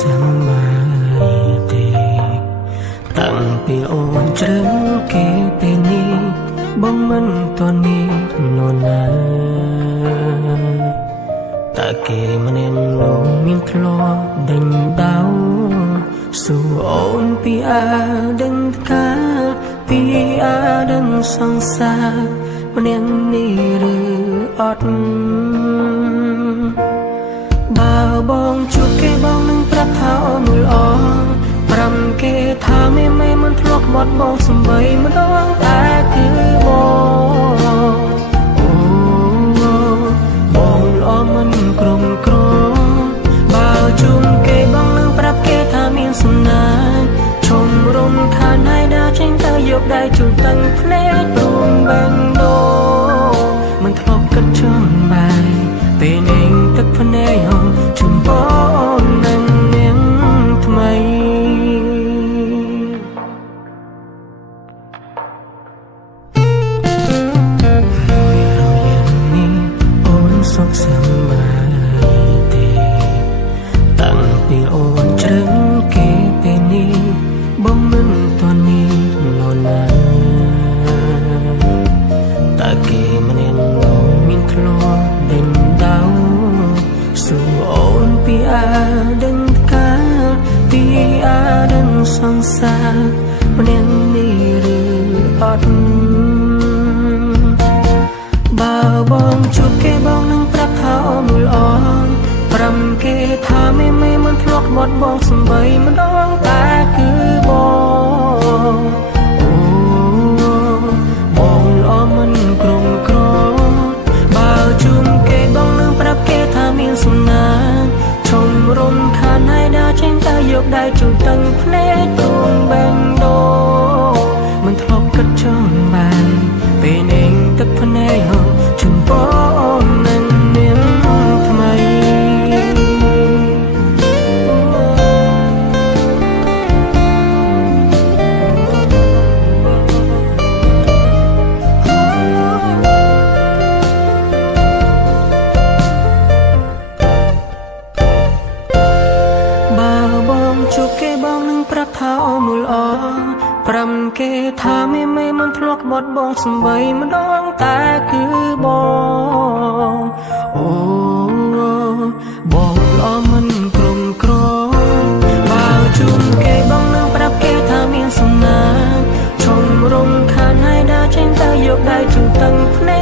សប្បាយទេតាំងពីអូនជ្រឹងគេពេលនេះបងមិនទាន់មាននរណាតែគេម្នាក់នោះមានធ្លាប់ដេញដោសួរអូនពីអាដឹងកាពីអាដឹងសង្សារម្នាក់នេះឬអត់បើបងជួបគេបងនឹងប្រាប់ថាអូនល្អប្រាំគេថាមេមិនធ្លាប់ក្បត់បងសំបីម្ដងតែគឺបងអូបងល្អមិនក្រុមក្របើជុំគេបងនឹងប្រាប់គេថាមានសំណាងឈុំរំខានហើយដើរចេញទៅយកដៃជូនទាំងភ្នែករួមបែងដូរមិនធ្លាប់គិតចង់បាយពេលនាងទឹកភ្នែកជុំបងនឹងនាងថ្មីសុខសប្បាយទេតាំងពីអូនជ្រឹងគេពេលនេះបងមិនទាន់មាននរណាតែគេម្នាក់នោះមានធ្លាប់ដេញដោសួរអូនពីអាដឹងកាពីអាដឹងសង្សារម្នាក់នេះឬអត់បើបងជួបគេបងនឹងប្រាប់ថាអូនល្អប្រាំគេថាមេមិនធ្លាប់ក្បត់បងសំបីម្ដងតែគឺបងអូបងល្អមិនក្រុមក្របើជុំគេបងនឹងប្រាប់គេថាមានសំណាងឈុំរំខានហើយដើរចេញទៅយកដៃជូនទាំងភ្នែករួមបែងដូរមិនធ្លាប់គិតចង់បាយពេលនាងទឹកភ្នែកជុំបងនឹងនាងថ្មីបើបងជួបគេបងនឹងប្រាប់ថាអូនល្អប្រាំគេថាមេមិនធ្លាប់ក្បត់បងសំបីម្ដងតែគឺបងអូបងល្អមិនក្រុមក្របើជុំគេបងនឹងប្រាប់គេថាមានសំណាងឈុំរំខានហើយដើរចេញទៅយកដៃជូនទាំងភ្នែក